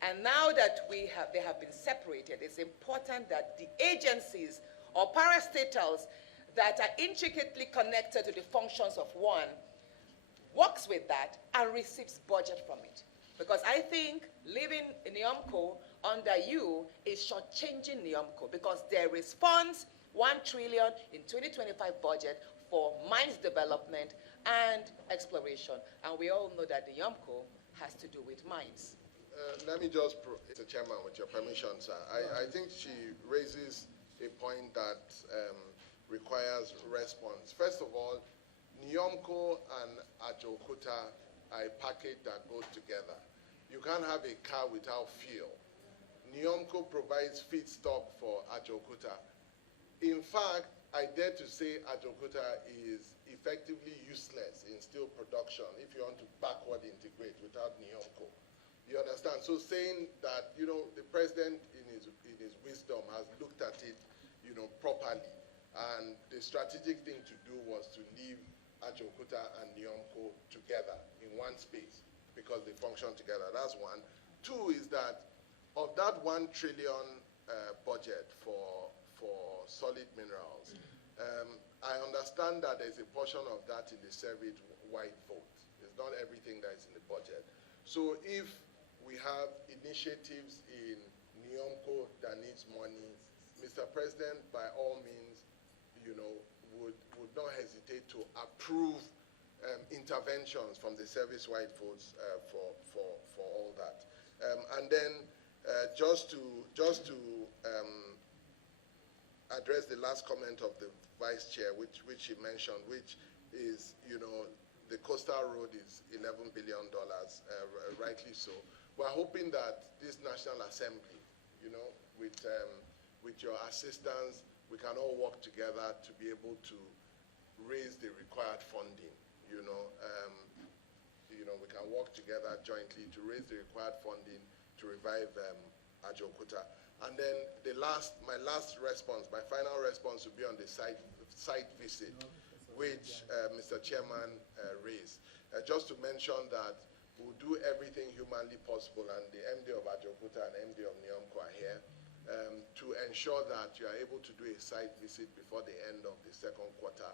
And now that they have been separated, it's important that the agencies or parastatals that are intricately connected to the functions of one works with that and receives budget from it. Because I think leaving NIOMCO under you is shortchanging NIOMCO, because there is funds, 1 trillion in 2025 budget for mines development and exploration. And we all know that NIOMCO has to do with mines. Let me just, Mr. Chairman, with your permission, sir. I think she raises a point that requires response. First of all, NIOMCO and Ajaokuta are a package that goes together. You can't have a car without fuel. NIOMCO provides feedstock for Ajaokuta. In fact, I dare to say Ajaokuta is effectively useless in steel production if you want to backward integrate without NIOMCO. You understand? So saying that, you know, the president in his wisdom has looked at it, you know, properly. And the strategic thing to do was to leave Ajaokuta and NIOMCO together in one space because they function together. That's one. Two is that of that 1 trillion budget for solid minerals, I understand that there's a portion of that in the service-wide vote. It's not everything that is in the budget. So if we have initiatives in NIOMCO that needs money, Mr. President, by all means, you know, would not hesitate to approve interventions from the service-wide votes for all that. And then just to address the last comment of the Vice Chair, which she mentioned, which is, you know, the coastal road is $11 billion, rightly so. We're hoping that this National Assembly, you know, with your assistance, we can all work together to be able to raise the required funding. You know, we can work together jointly to raise the required funding to revive Ajaokuta. And then my last response, my final response will be on the site visit, which Mr. Chairman raised. Just to mention that we'll do everything humanly possible, and the MD of Ajaokuta and MD of NIOMCO are here, to ensure that you are able to do a site visit before the end of the second quarter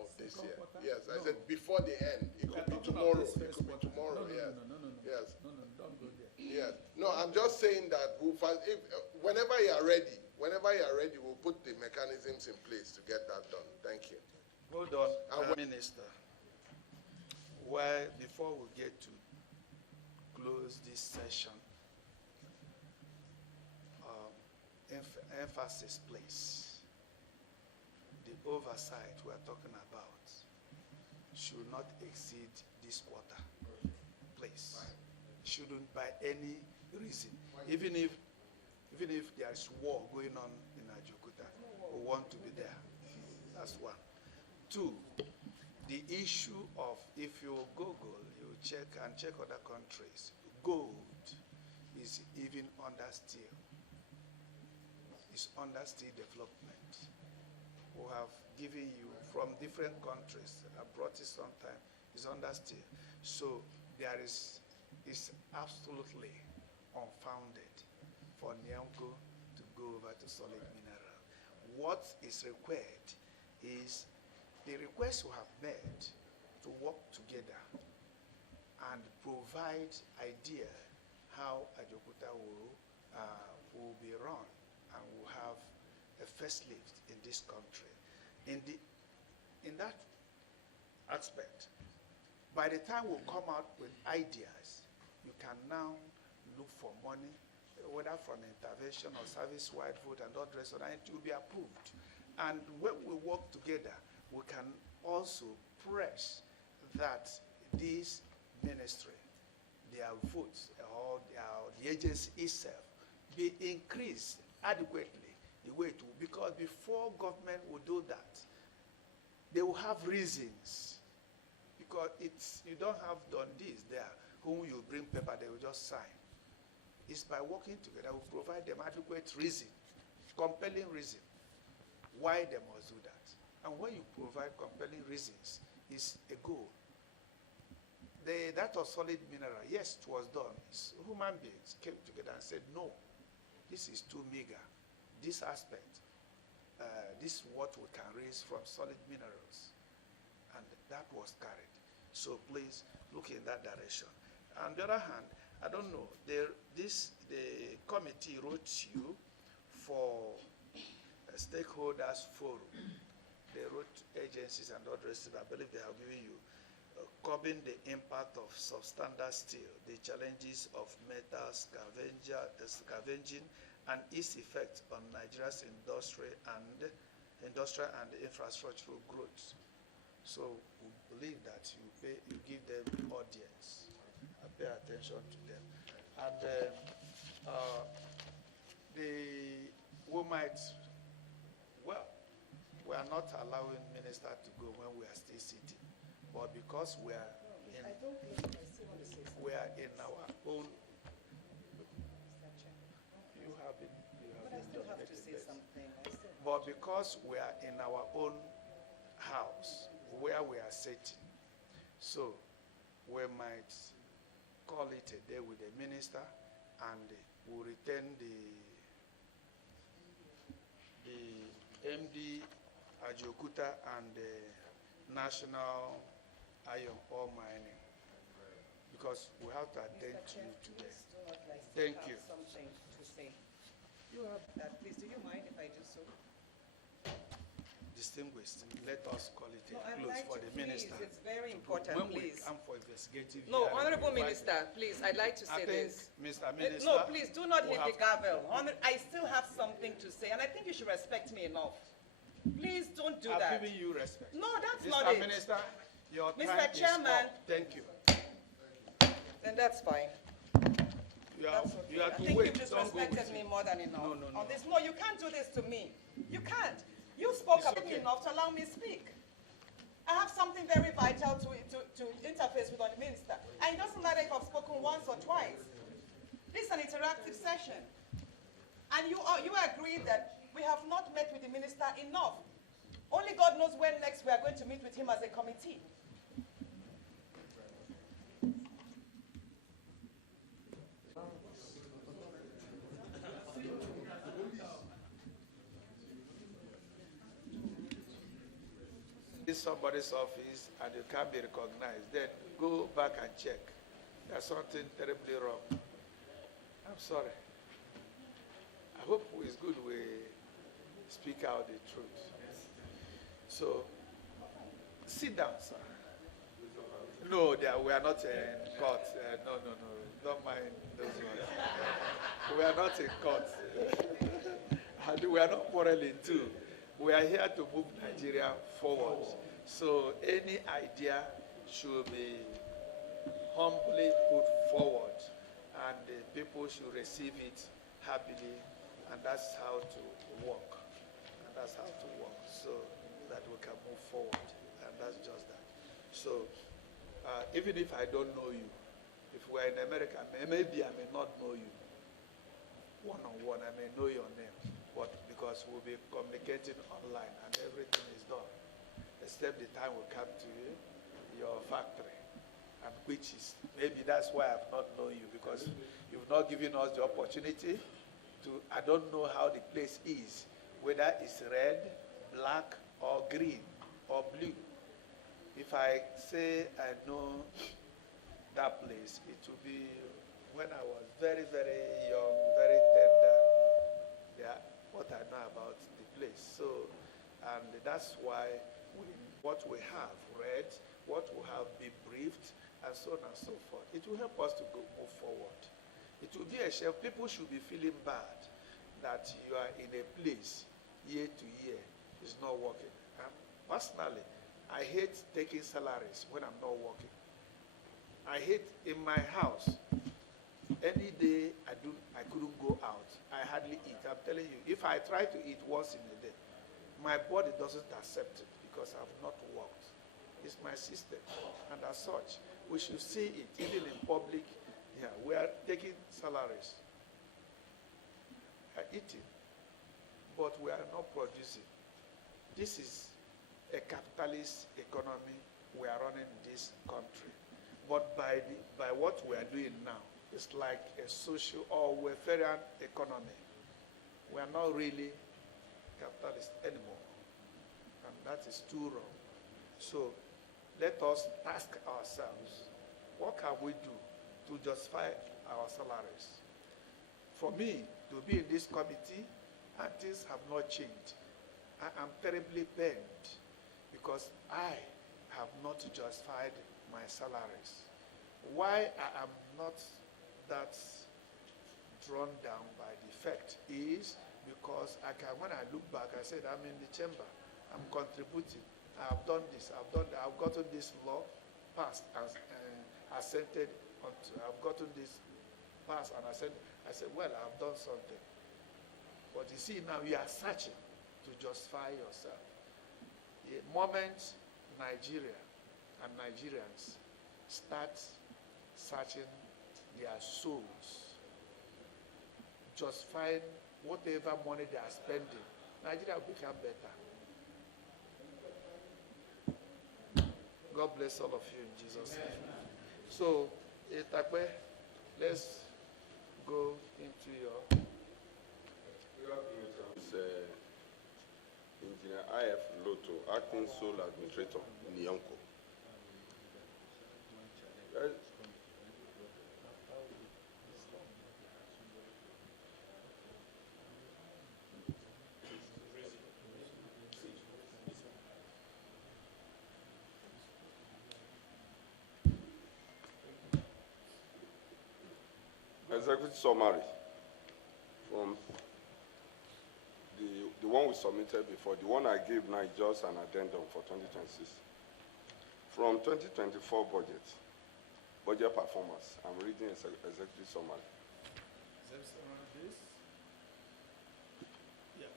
of this year. Yes, I said before the end. It could be tomorrow. It could be tomorrow, yes. Yes. No, don't go there. Yes. No, I'm just saying that whenever you are ready, we'll put the mechanisms in place to get that done. Thank you. Hold on, Minister. Well, before we get to close this session, emphasis, please. The oversight we are talking about should not exceed this quarter, please. Shouldn't by any reason, even if there is war going on in Ajaokuta, we want to be there. That's one. Two, the issue of, if you Google, you check other countries, gold is even under steel. It's under steel development. We have given you from different countries. I brought it sometime. It's under steel. So it's absolutely unfounded for NIOMCO to go over to solid mineral. what is required is the request we have made to work together and provide idea how Ajaokuta will be run and will have a first lift in this country. In that aspect, by the time we come out with ideas, you can now look for money, whether from intervention or service-wide vote and all the rest of that, it will be approved. And when we work together, we can also press that this ministry, their votes, or the agency itself, be increased adequately the way it will. Because before government will do that, they will have reasons. Because you don't have done this there, whom you bring paper, they will just sign. It's by working together, we provide them adequate reason, compelling reason, why they must do that. And when you provide compelling reasons, it's a goal. That of solid mineral, yes, it was done. Human beings came together and said, no, this is too meager. This aspect, this is what we can raise from solid minerals. And that was carried. So please look in that direction. On the other hand, I don't know, the committee wrote you for a stakeholders forum. They wrote agencies and others, I believe they have given you, curbing the impact of substandard steel, the challenges of metal scavenging, and its effect on Nigeria's industrial and infrastructural growth. So we believe that you give them audience and pay attention to them. And we are not allowing minister to go when we are still sitting, but because we are in, I don't think I still want to say something. we are in our own. Mr. Chair. You have been But I still have to dominated say this. something. But because we are in our own house where we are sitting, so we might call it a day with the minister, and we'll return the MD Ajaokuta and the National Iron Ore Mining, because we have to attend to you today. Thank you. Something to say. You have that. Please, do you mind if I do so? Distinguished, let us call it a No, I'd close like for to, the please. minister. It's very to go. important, When please. we come for investigative No, hearing, Honorable we invite Minister, please, I'd like to them. say I think, this. Mr. Minister. No, please, do not we hit the have- gavel. I still have something to say, and I think you should respect me enough. Please don't do I've that. given you respect. No, that's Mr. not it. Minister, your Mr. time is Chairman. up. Thank you. Then that's fine. You That's have, okay. you have I to think wait. you've Don't go disrespected with me it. more than enough. No, no, no. On this, no, you can't do this to me. You can't. You spoke It's about me okay. enough to allow me to speak. I have something very vital to interface with the minister. And it doesn't matter if I've spoken once or twice. This is an interactive session. And you agree that we have not met with the minister enough. Only God knows when next we are going to meet with him as a committee. In somebody's office and you can't be recognized, then go back and check. There's something terribly wrong. I'm sorry. I hope it's good we speak out the truth. So, sit down, sir. No, we are not in court. No. Don't mind those ones. We are not in court. And we are not quarreling too. We are here to move Nigeria forward. So any idea should be humbly put forward, and the people should receive it happily, and that's how to work. So that we can move forward, and that's just that. So even if I don't know you, if we're in America, maybe I may not know you. One-on-one, I may know your name, but because we'll be communicating online and everything is done, except the time will come to your factory, and which is, maybe that's why I've not known you, because you've not given us the opportunity to, I don't know how the place is whether it's red, black, or green, or blue. If I say I know that place, it will be when I was very, very young, very tender. Yeah, what I know about the place. So, and that's why what we have read, what we have been briefed, and so on and so forth. It will help us to move forward. It will be a shame. People should be feeling bad that you are in a place year to year is not working. Personally, I hate taking salaries when I'm not working. I hate in my house. Any day I couldn't go out. I hardly eat. I'm telling you, if I try to eat once in a day, my body doesn't accept it because I've not worked. It's my system, and as such, we should see it even in public. Yeah, we are taking salaries, we are eating, but we are not producing. This is a capitalist economy we are running in this country. But by what we are doing now, it's like a social or welfarian economy. We are not really capitalist anymore. And that is too wrong. So let us ask ourselves, what can we do to justify our salaries? For me, to be in this committee, and things have not changed. I am terribly pained because I have not justified my salaries. Why I am not that drawn down by the fact is because when I look back, I said, I'm in the chamber, I'm contributing, I have done this, I've done that, I've gotten this law passed and assented onto, I've gotten this passed and assented. I said, well, I've done something. But you see, now you are searching to justify yourself. The moment Nigeria and Nigerians start searching their souls, justifying whatever money they are spending, Nigeria will become better. God bless all of you in Jesus' name. So, Itakwe, let's go into your... Engineer I.F. Loto, Acting Sole Administrator in Yonko. Executive summary from the one we submitted before. The one I gave now is just an addendum for 2026. From 2024 budget performance, I'm reading executive summary. This? Yeah,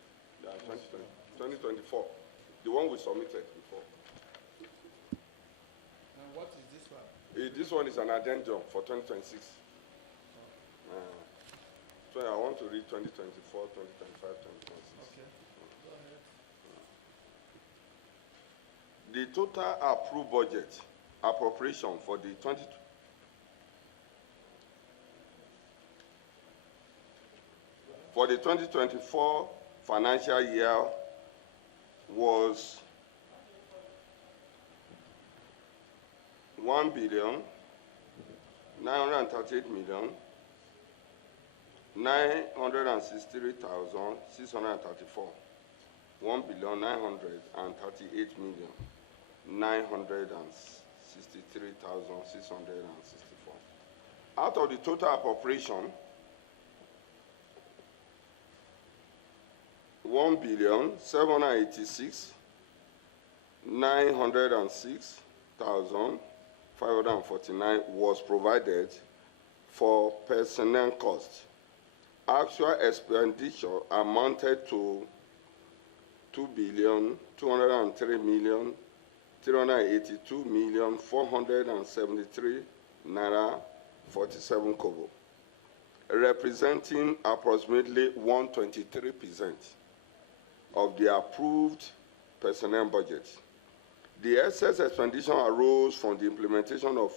2024. The one we submitted before. And what is this one? This one is an addendum for 2026. So I want to read 2024, 2025, 2026. Okay. Go ahead. The total approved budget appropriation for the 2024 financial year was 1,938,963,634. 1,938,963,664. Out of the total appropriation, 1,786,906,549 was provided for personnel costs. Actual expenditure amounted to 2,203,382,473 naira 47 kobo, representing approximately 123% of the approved personnel budget. The excess expenditure arose from the implementation of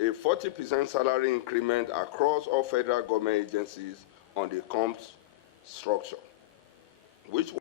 a 40% salary increment across all federal government agencies on the COMS structure, which